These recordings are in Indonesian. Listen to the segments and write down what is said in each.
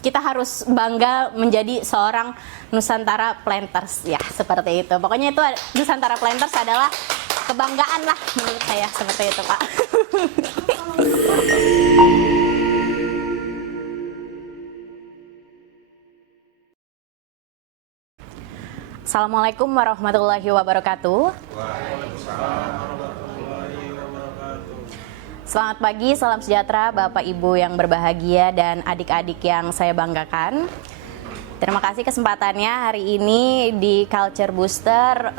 kita harus bangga menjadi seorang Nusantara Planters ya, seperti itu. Pokoknya itu Nusantara Planters adalah kebanggaan lah menurut saya, seperti itu Pak. Assalamualaikum warahmatullahi wabarakatuh. Selamat pagi, salam sejahtera Bapak Ibu yang berbahagia dan adik-adik yang saya banggakan. Terima kasih kesempatannya hari ini di Culture Booster.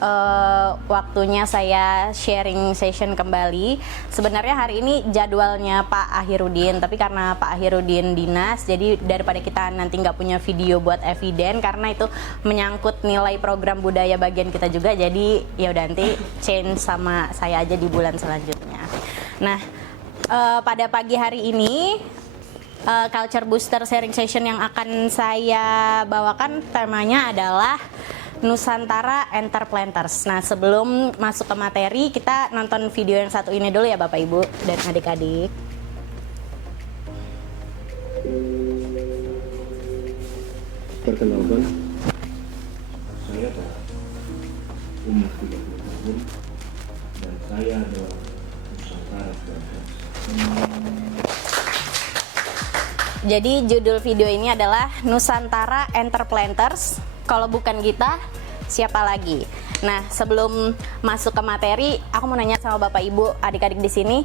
Waktunya saya sharing session kembali. Sebenarnya hari ini jadwalnya Pak Ahirudin, tapi karena Pak Ahirudin dinas, jadi daripada kita nanti nggak punya video buat eviden, karena itu menyangkut nilai program budaya bagian kita juga, jadi ya udah nanti change sama saya aja di bulan selanjutnya. Nah, pada pagi hari ini Culture Booster sharing session yang akan saya bawakan temanya adalah Nusantara Enterplanters. Nah, sebelum masuk ke materi, kita nonton video yang satu ini dulu ya Bapak Ibu dan adik-adik. Perkenalkan, saya Pak, umur 30 tahun, dan saya adalah Nusantara Planters. Jadi judul video ini adalah Nusantara Enterplanters. Kalau bukan kita, siapa lagi? Nah, sebelum masuk ke materi, aku mau nanya sama Bapak Ibu, adik-adik di sini,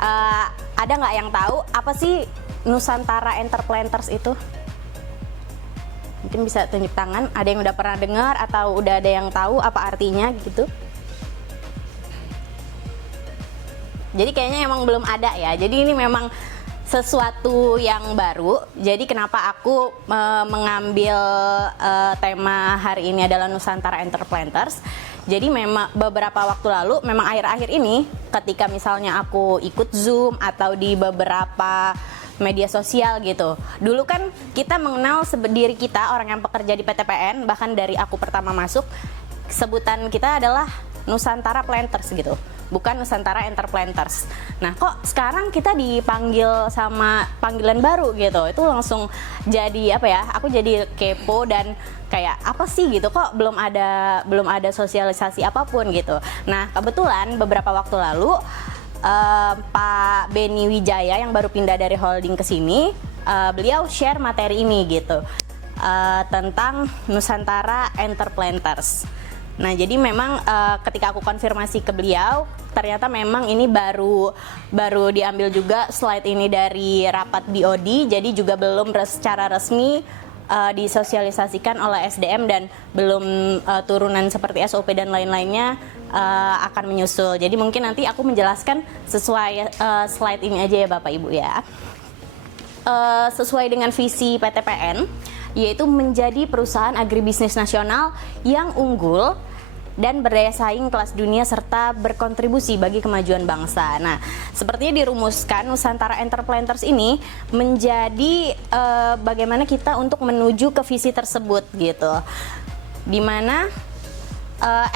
ada nggak yang tahu apa sih Nusantara Enterplanters itu? Mungkin bisa tunjuk tangan. Ada yang udah pernah dengar atau udah ada yang tahu apa artinya gitu? Jadi kayaknya emang belum ada ya. Jadi ini memang sesuatu yang baru. Jadi kenapa aku mengambil tema hari ini adalah Nusantara Enterplanters. Jadi memang beberapa waktu lalu, memang akhir-akhir ini ketika misalnya aku ikut Zoom atau di beberapa media sosial gitu. Dulu kan kita mengenal diri kita, orang yang bekerja di PTPN, bahkan dari aku pertama masuk, sebutan kita adalah Nusantara Planters gitu, bukan Nusantara Enterplanters. Nah, kok sekarang kita dipanggil sama panggilan baru gitu? Itu langsung jadi apa ya? Aku jadi kepo dan kayak apa sih gitu? Kok belum ada sosialisasi apapun gitu. Nah, kebetulan beberapa waktu lalu Pak Beni Wijaya yang baru pindah dari holding ke sini, beliau share materi ini gitu, tentang Nusantara Enterplanters. Nah, jadi memang ketika aku konfirmasi ke beliau, ternyata memang ini baru diambil juga slide ini dari rapat BOD, jadi juga belum secara resmi disosialisasikan oleh SDM dan belum turunan seperti SOP dan lain-lainnya akan menyusul. Jadi mungkin nanti aku menjelaskan sesuai slide ini aja ya Bapak Ibu ya. Sesuai dengan visi PTPN, yaitu menjadi perusahaan agribisnis nasional yang unggul dan berdaya saing kelas dunia serta berkontribusi bagi kemajuan bangsa. Nah, sepertinya dirumuskan Nusantara Enterplanters ini menjadi bagaimana kita untuk menuju ke visi tersebut gitu. Dimana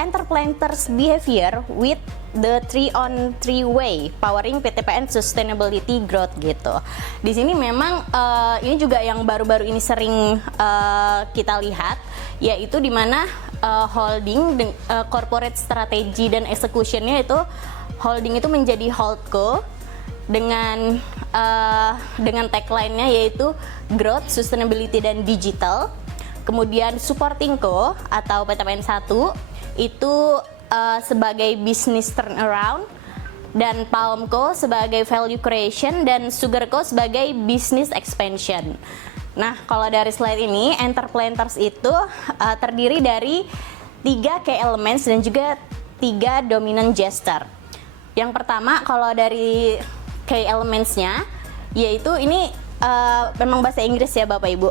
Enterplanters behavior with the 3-on-3 way powering PTPN sustainability growth gitu. Di sini memang ini juga yang baru-baru ini sering kita lihat, yaitu di mana holding corporate strategy dan executionnya itu holding itu menjadi holdco dengan tagline-nya yaitu growth, sustainability dan digital. Kemudian supporting co atau PTPN 1 itu sebagai business turnaround, dan Palmco sebagai value creation, dan Sugarco sebagai business expansion. Nah, kalau dari slide ini, Enterplanters itu terdiri dari 3 key elements dan juga 3 dominant gesture. Yang pertama, kalau dari key elements-nya, yaitu ini memang bahasa Inggris ya Bapak Ibu.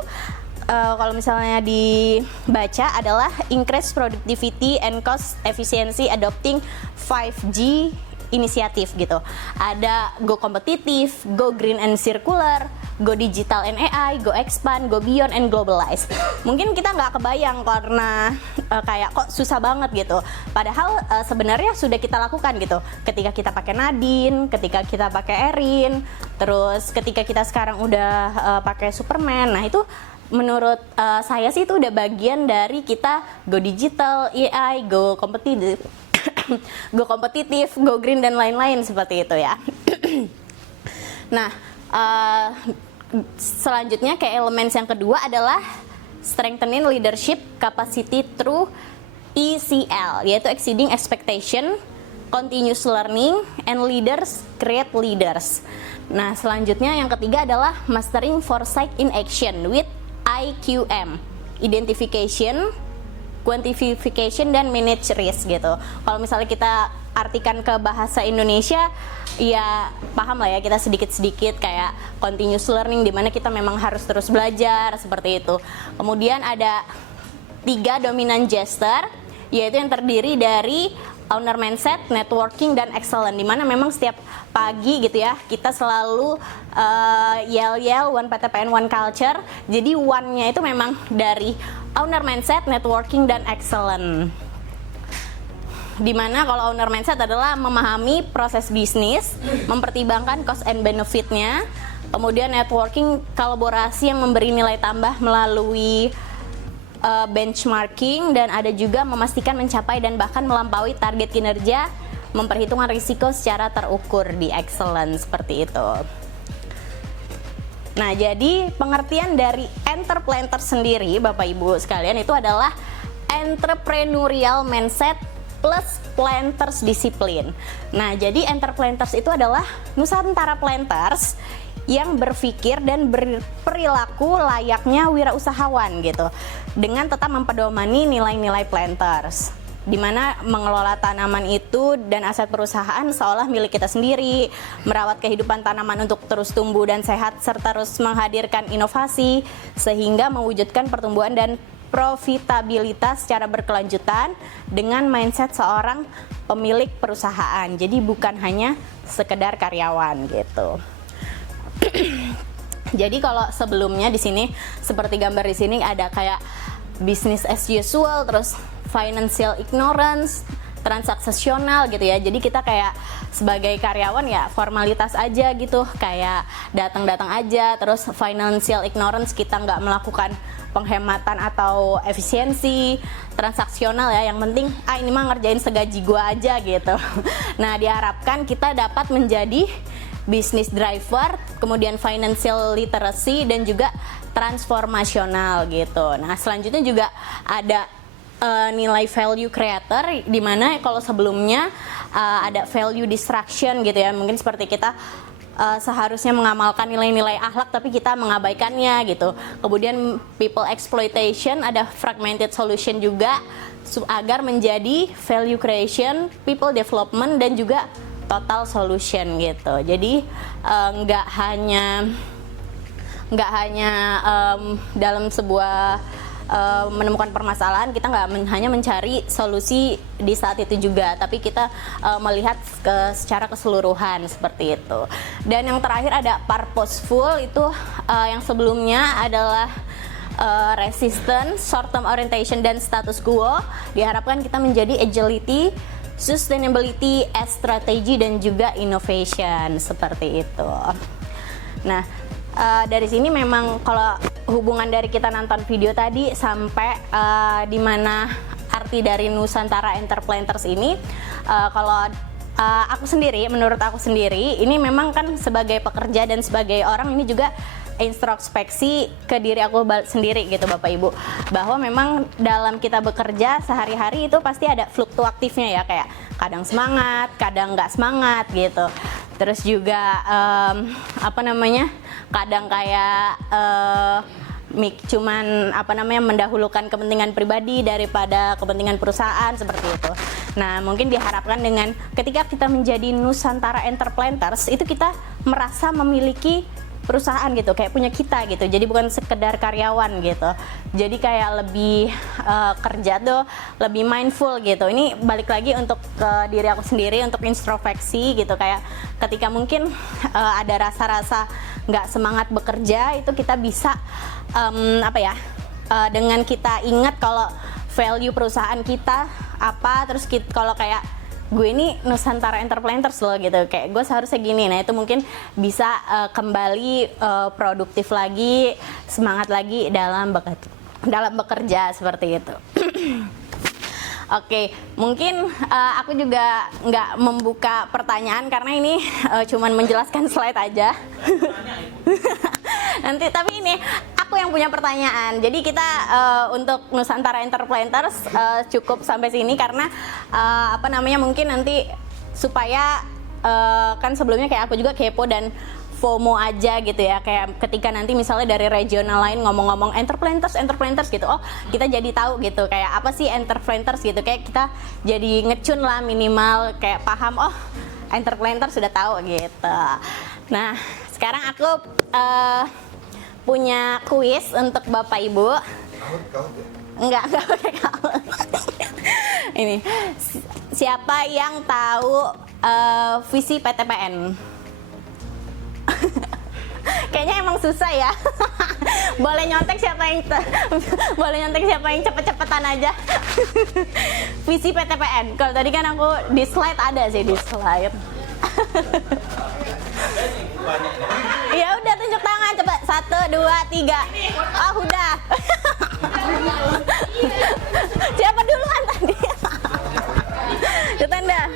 Kalau misalnya dibaca adalah increase productivity and cost efficiency adopting 5G inisiatif gitu. Ada go kompetitif, go green and circular, go digital and AI, go expand, go beyond and globalize. Mungkin kita nggak kebayang karena kayak kok susah banget gitu. Padahal sebenarnya sudah kita lakukan gitu. Ketika kita pakai Nadine, ketika kita pakai Erin, terus ketika kita sekarang udah pakai Superman. Nah itu menurut saya sih itu udah bagian dari kita go digital, AI, go kompetitif, go kompetitif, go green dan lain-lain seperti itu ya. Nah, selanjutnya kayak elements yang kedua adalah strengthening leadership capacity through ECL, yaitu exceeding expectation, continuous learning, and leaders create leaders. Nah, selanjutnya yang ketiga adalah mastering foresight in action with IQM, identification, quantification, dan manage risk gitu. Kalau misalnya kita artikan ke bahasa Indonesia, ya paham lah ya kita sedikit-sedikit kayak continuous learning, dimana kita memang harus terus belajar seperti itu. Kemudian ada 3 dominant gesture, yaitu yang terdiri dari owner mindset, networking, dan excellent, dimana memang setiap pagi gitu ya kita selalu yell one PTPN one culture. Jadi one-nya itu memang dari owner mindset, networking, dan excellent. Dimana kalau owner mindset adalah memahami proses bisnis, mempertimbangkan cost and benefit-nya. Kemudian networking, kolaborasi yang memberi nilai tambah melalui benchmarking, dan ada juga memastikan mencapai dan bahkan melampaui target kinerja, memperhitungkan risiko secara terukur di excellence seperti itu. Nah, jadi pengertian dari entrepreneur sendiri Bapak Ibu sekalian itu adalah entrepreneurial mindset plus planters disiplin. Nah, jadi entrepreneurs itu adalah Nusantara planters yang berpikir dan berperilaku layaknya wirausahawan gitu, dengan tetap mempedomani nilai-nilai planters, di mana mengelola tanaman itu dan aset perusahaan seolah milik kita sendiri, merawat kehidupan tanaman untuk terus tumbuh dan sehat, serta terus menghadirkan inovasi sehingga mewujudkan pertumbuhan dan profitabilitas secara berkelanjutan dengan mindset seorang pemilik perusahaan. Jadi bukan hanya sekedar karyawan gitu. Jadi kalau sebelumnya di sini seperti gambar di sini ada kayak business as usual, terus financial ignorance, transaksional gitu ya. Jadi kita kayak sebagai karyawan ya formalitas aja gitu, kayak datang-datang aja. Terus financial ignorance, kita nggak melakukan penghematan atau efisiensi. Transaksional ya, yang penting ini mah ngerjain segaji gua aja gitu. Nah, diharapkan kita dapat menjadi business driver, kemudian financial literacy, dan juga transformasional gitu. Nah, selanjutnya juga ada nilai value creator, di mana kalau sebelumnya ada value distraction gitu ya, mungkin seperti kita seharusnya mengamalkan nilai-nilai akhlak tapi kita mengabaikannya gitu. Kemudian people exploitation, ada fragmented solution juga agar menjadi value creation, people development, dan juga total solution gitu. Jadi nggak hanya dalam sebuah menemukan permasalahan, kita nggak hanya mencari solusi di saat itu juga, tapi kita melihat secara keseluruhan seperti itu. Dan yang terakhir ada purposeful, itu yang sebelumnya adalah resistance, short term orientation, dan status quo. Diharapkan kita menjadi agility, sustainability, strategy, dan juga innovation seperti itu. Nah, dari sini memang kalau hubungan dari kita nonton video tadi sampai di mana arti dari Nusantara Entrepreneurs ini, kalau aku sendiri, menurut aku sendiri, ini memang kan sebagai pekerja dan sebagai orang ini juga introspeksi ke diri aku sendiri gitu Bapak Ibu, bahwa memang dalam kita bekerja sehari-hari itu pasti ada fluktuatifnya ya, kayak kadang semangat, kadang nggak semangat gitu. Terus juga kadang kayak cuman mendahulukan kepentingan pribadi daripada kepentingan perusahaan seperti itu. Nah, mungkin diharapkan dengan ketika kita menjadi Nusantara Entrepreneurs itu kita merasa memiliki perusahaan gitu, kayak punya kita gitu. Jadi bukan sekedar karyawan gitu. Jadi kayak lebih kerja tuh lebih mindful gitu. Ini balik lagi untuk ke diri aku sendiri, untuk introspeksi gitu. Kayak ketika mungkin ada rasa-rasa nggak semangat bekerja, itu kita bisa dengan kita ingat kalau value perusahaan kita apa, terus kalau kayak gue ini Nusantara Entreplanters loh gitu, kayak gue seharusnya gini. Nah itu mungkin bisa kembali produktif lagi, semangat lagi dalam bekerja seperti itu. Oke, mungkin aku juga nggak membuka pertanyaan karena ini cuman menjelaskan slide aja. Nanti tapi ini aku yang punya pertanyaan. Jadi kita untuk Nusantara Entreplanters cukup sampai sini karena mungkin nanti supaya kan sebelumnya kayak aku juga kepo dan FOMO aja gitu ya, kayak ketika nanti misalnya dari regional lain ngomong-ngomong Entreplanters gitu, oh kita jadi tahu gitu kayak apa sih Entreplanters gitu, kayak kita jadi ngecun lah minimal, kayak paham oh Entreplanters sudah tahu gitu. Nah sekarang aku punya kuis untuk Bapak Ibu. Enggak pakai kaut. Ini siapa yang tahu visi PTPN? Kayaknya emang susah ya. Boleh nyontek siapa yang cepet-cepetan aja. Visi PTPN. Kalau tadi kan aku di slide ada sih di slide. Ya udah tunjuk tangan coba 1, 2, 3. Oh udah. Siapa duluan tadi? Tanda.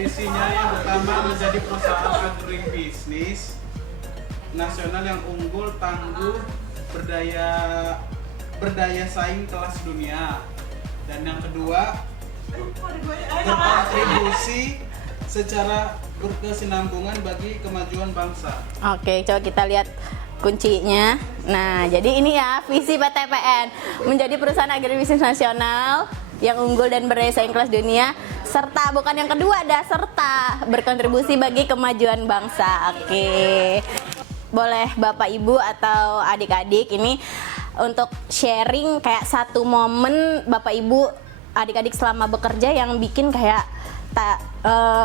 Visinya yang pertama menjadi perusahaan agribisnis nasional yang unggul, tangguh, berdaya saing kelas dunia. Dan yang kedua, berkontribusi secara berkesinambungan bagi kemajuan bangsa. Oke, coba kita lihat kuncinya. Nah, jadi ini ya visi PTPN, menjadi perusahaan agribisnis nasional yang unggul dan berdaya saing kelas dunia, serta bukan yang kedua ada serta berkontribusi bagi kemajuan bangsa. Oke. Boleh Bapak Ibu atau adik-adik ini untuk sharing kayak satu momen Bapak Ibu adik-adik selama bekerja yang bikin kayak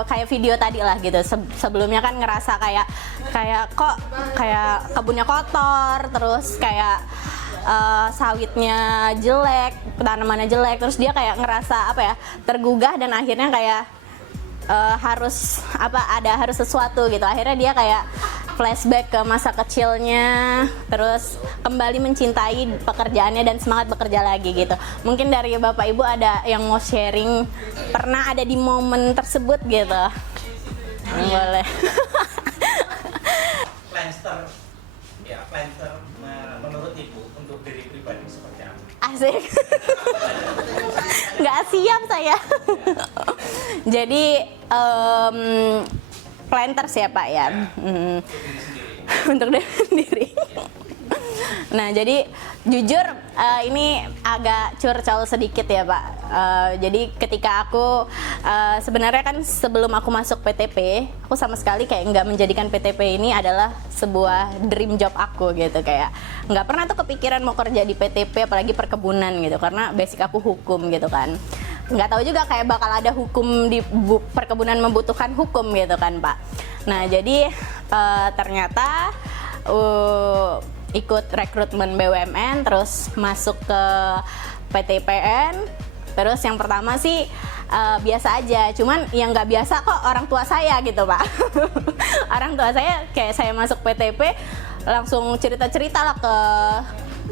kayak video tadi lah gitu. Sebelumnya kan ngerasa kayak kok kayak kebunnya kotor, terus kayak sawitnya jelek, tanamannya jelek, terus dia kayak ngerasa tergugah dan akhirnya kayak harus sesuatu gitu. Akhirnya dia kayak flashback ke masa kecilnya, terus kembali mencintai pekerjaannya dan semangat bekerja lagi gitu. Mungkin dari Bapak Ibu ada yang mau sharing pernah ada di momen tersebut gitu. Boleh. Planter menurut Ibu untuk diri pribadi seperti apa? Asik. Nggak siap saya. Jadi planters ya Pak ya. Untuk diri sendiri. Nah jadi jujur ini agak curcol sedikit ya Pak. Jadi ketika aku sebenarnya kan sebelum aku masuk PTP, aku sama sekali kayak nggak menjadikan PTP ini adalah sebuah dream job aku gitu, kayak nggak pernah tuh kepikiran mau kerja di PTP apalagi perkebunan gitu, karena basic aku hukum gitu kan. Nggak tahu juga kayak bakal ada hukum di perkebunan membutuhkan hukum gitu kan Pak. Nah jadi ternyata ikut rekrutmen BUMN, terus masuk ke PTPN. Terus yang pertama sih biasa aja, cuman yang nggak biasa kok orang tua saya gitu Pak. Orang tua saya kayak saya masuk PTP langsung cerita-cerita lah ke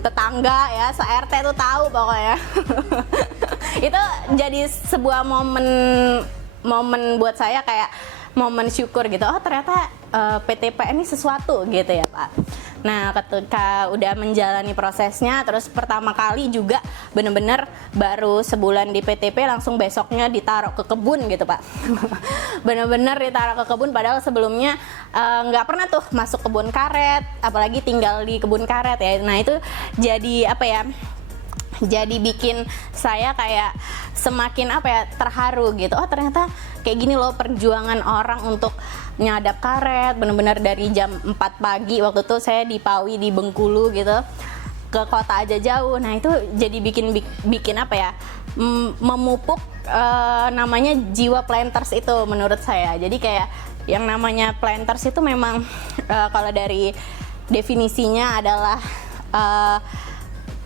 tetangga ya, se-RT tuh tahu pokoknya. Itu jadi sebuah momen buat saya, kayak momen syukur gitu. Oh ternyata PTP ini sesuatu gitu ya Pak. Nah ketika udah menjalani prosesnya, terus pertama kali juga bener-bener baru sebulan di PTP langsung besoknya ditaruh ke kebun gitu Pak. Bener-bener ditaruh ke kebun, padahal sebelumnya nggak pernah tuh masuk kebun karet, apalagi tinggal di kebun karet ya. Nah itu jadi jadi bikin saya kayak semakin terharu gitu. Oh ternyata kayak gini loh perjuangan orang untuk nyadap karet bener-bener dari jam 4 pagi. Waktu itu saya di Pawi di Bengkulu gitu, ke kota aja jauh. Nah itu jadi bikin apa ya, memupuk namanya jiwa planters itu menurut saya. Jadi kayak yang namanya planters itu memang kalau dari definisinya adalah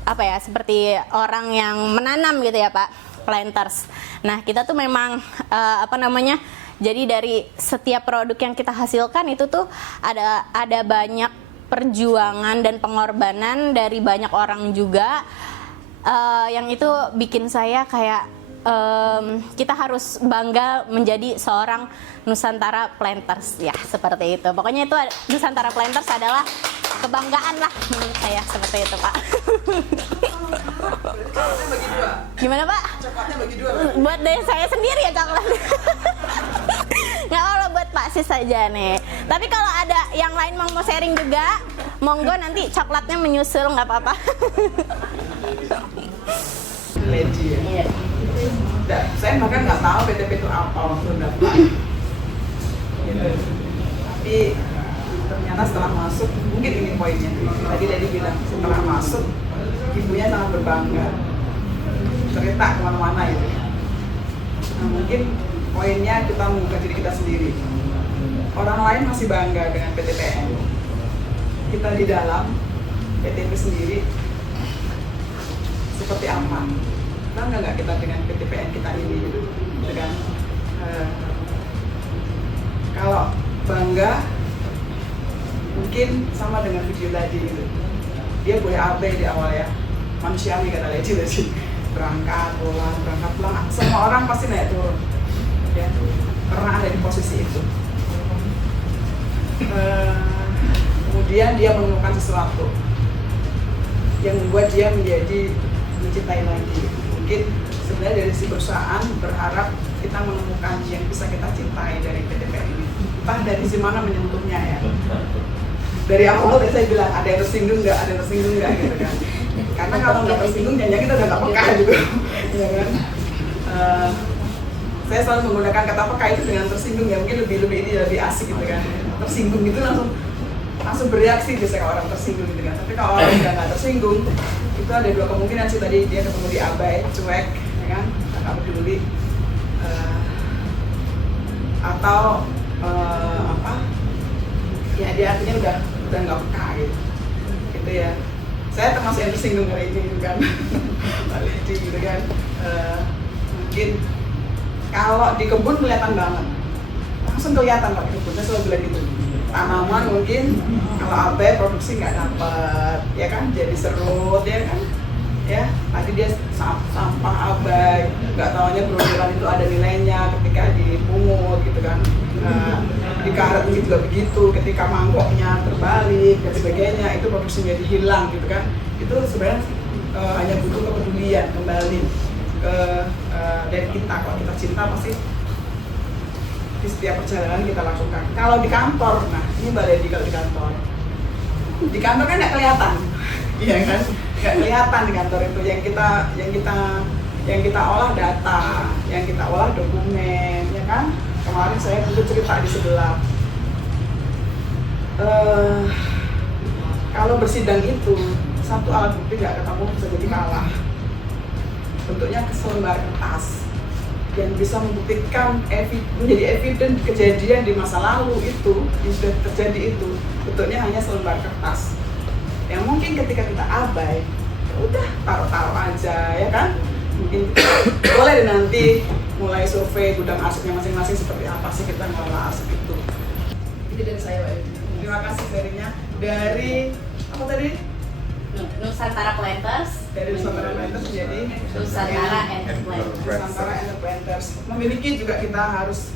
apa ya, seperti orang yang menanam gitu ya Pak, planters. Nah kita tuh memang apa namanya, jadi dari setiap produk yang kita hasilkan itu tuh ada banyak perjuangan dan pengorbanan dari banyak orang juga, yang itu bikin saya kayak kita harus bangga menjadi seorang Nusantara Planters ya, seperti itu. Pokoknya itu Nusantara Planters adalah kebanggaan lah menurut saya, seperti itu Pak. Coklatnya bagi 2. Gimana Pak? Coklatnya bagi 2. Buat dari saya sendiri ya coklat. Nggak, kalau buat Pak Sis saja nih. Tapi kalau ada yang lain mau sharing juga, monggo, nanti coklatnya menyusul, nggak apa-apa. Leci ya. Iya. Nggak, saya bahkan nggak tahu PTP itu apa waktu daftar. Gitu. Tapi ternyata setelah masuk, mungkin ini poinnya. Tadi bilang setelah masuk, ibunya sangat berbangga. Cerita kemana-mana gitu. Nah mungkin poinnya kita membuka diri kita sendiri. Orang lain masih bangga dengan PTPN. Kita di dalam PTP sendiri seperti apa? Bangga nggak kita dengan PTPN kita ini gitu kan? Kalau bangga mungkin sama dengan video tadi gitu, dia boleh abai di awal ya, manusiawi kata Leci tadi, berangkat pulang, semua orang pasti naik turun ya, pernah ada di posisi itu. Kemudian dia menemukan sesuatu yang membuat dia menjadi mencintai lagi. Mungkin sebenarnya dari si perusahaan berharap kita menemukan yang bisa kita cintai dari PTPN ini. Entah dari si mana menyentuhnya ya. Dari awal saya bilang ada yang tersinggung nggak, gitu kan. Karena kalau nggak tersinggung, jangan kita udah nggak peka gitu, ya kan. Saya selalu menggunakan kata peka itu dengan tersinggung ya, mungkin lebih asik gitu kan. Tersinggung itu langsung bereaksi biasanya kalau orang tersinggung gitu kan. Tapi kalau orang udah nggak tersinggung, itu ada 2 kemungkinan sih. Tadi dia ketemu di abai, cuek, ya kan, nggak peduli, atau apa? Ya dia artinya udah nggak peka gitu ya. Saya termasuk yang tersinggung hari ini gitu kan, Leci gitu kan. Mungkin kalau di kebun kelihatan banget, langsung kelihatan kalau di kebun. Saya selalu bilang gitu. Tanaman mungkin kalau abai produksi nggak dapat, ya kan, jadi serut, ya kan, ya. Tadi dia sampah abai, nggak taunya broileran itu ada nilainya ketika dipungut gitu kan. Di karet juga begitu, ketika mangkoknya terbalik dan sebagainya, itu produksinya jadi hilang gitu kan. Itu sebenarnya hanya butuh kepedulian kembali ke dari kita. Kalau kita cinta pasti di setiap perjalanan kita lakukan. Kalau di kantor, nah ini Mbak Lady, kalau di kantor kan nggak kelihatan, iya kan, nggak kelihatan di kantor itu. Yang kita olah data, yang kita olah dokumen, ya kan. Kemarin saya dulu cerita di sebelah, kalau bersidang itu satu alat bukti nggak ketemu bisa jadi kalah. Bentuknya selembar kertas yang bisa membuktikan menjadi evidence kejadian di masa lalu itu yang sudah terjadi itu bentuknya hanya selembar kertas. Yang mungkin ketika kita abai, ya udah taruh aja, ya kan. Mungkin boleh deh nanti mulai survei gudang arsipnya masing-masing seperti apa sih kita ngelola arsip itu. Ini dari saya, Pak. Terima kasih serinya dari apa tadi? Nusantara Planters. Dari Nusantara Planters menjadi Nusantara and Planters. Nusantara and Planters. Memiliki juga kita harus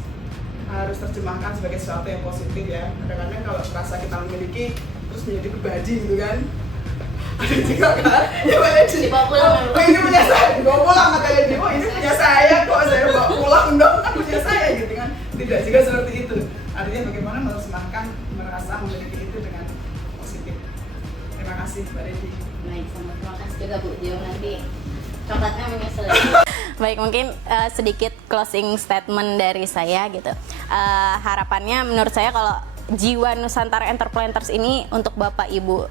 terjemahkan sebagai sesuatu yang positif ya. Kadang-kadang kalau merasa kita memiliki terus menjadi pribadi gitu kan. Ada juga kan, ya Mbak Leci, Dibawa pulang. oh ini punya saya, dibawa pulang kata Leci, oh ini punya saya kok, saya bawa pulang dong, kan punya saya gitu kan. Tidak juga seperti itu. Artinya bagaimana menerjemahkan merasa memiliki itu dengan positif. Terima kasih Mbak Leci. Baik, sama terima kasih juga Bu Jo, nanti Coklatnya menyusul. Baik, mungkin sedikit closing statement dari saya gitu. Harapannya menurut saya kalau jiwa Nusantara Entrepreneurs ini untuk Bapak Ibu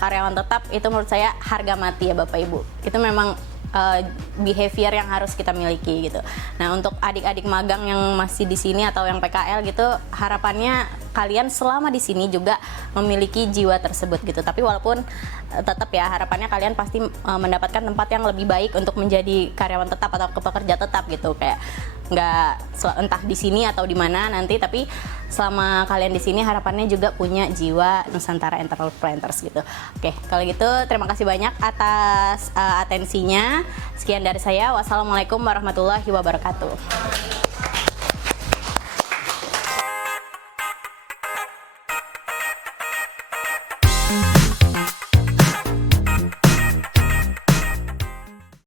karyawan tetap itu menurut saya harga mati ya Bapak Ibu. Itu memang behavior yang harus kita miliki gitu. Nah, untuk adik-adik magang yang masih di sini atau yang PKL gitu, harapannya kalian selama di sini juga memiliki jiwa tersebut gitu. Tapi walaupun tetap ya harapannya kalian pasti mendapatkan tempat yang lebih baik untuk menjadi karyawan tetap atau pekerja tetap gitu. Kayak nggak entah di sini atau di mana nanti, tapi selama kalian di sini harapannya juga punya jiwa Nusantara Entrepreneurs gitu. Oke, kalau gitu terima kasih banyak atas atensinya. Sekian dari saya. Wassalamualaikum warahmatullahi wabarakatuh.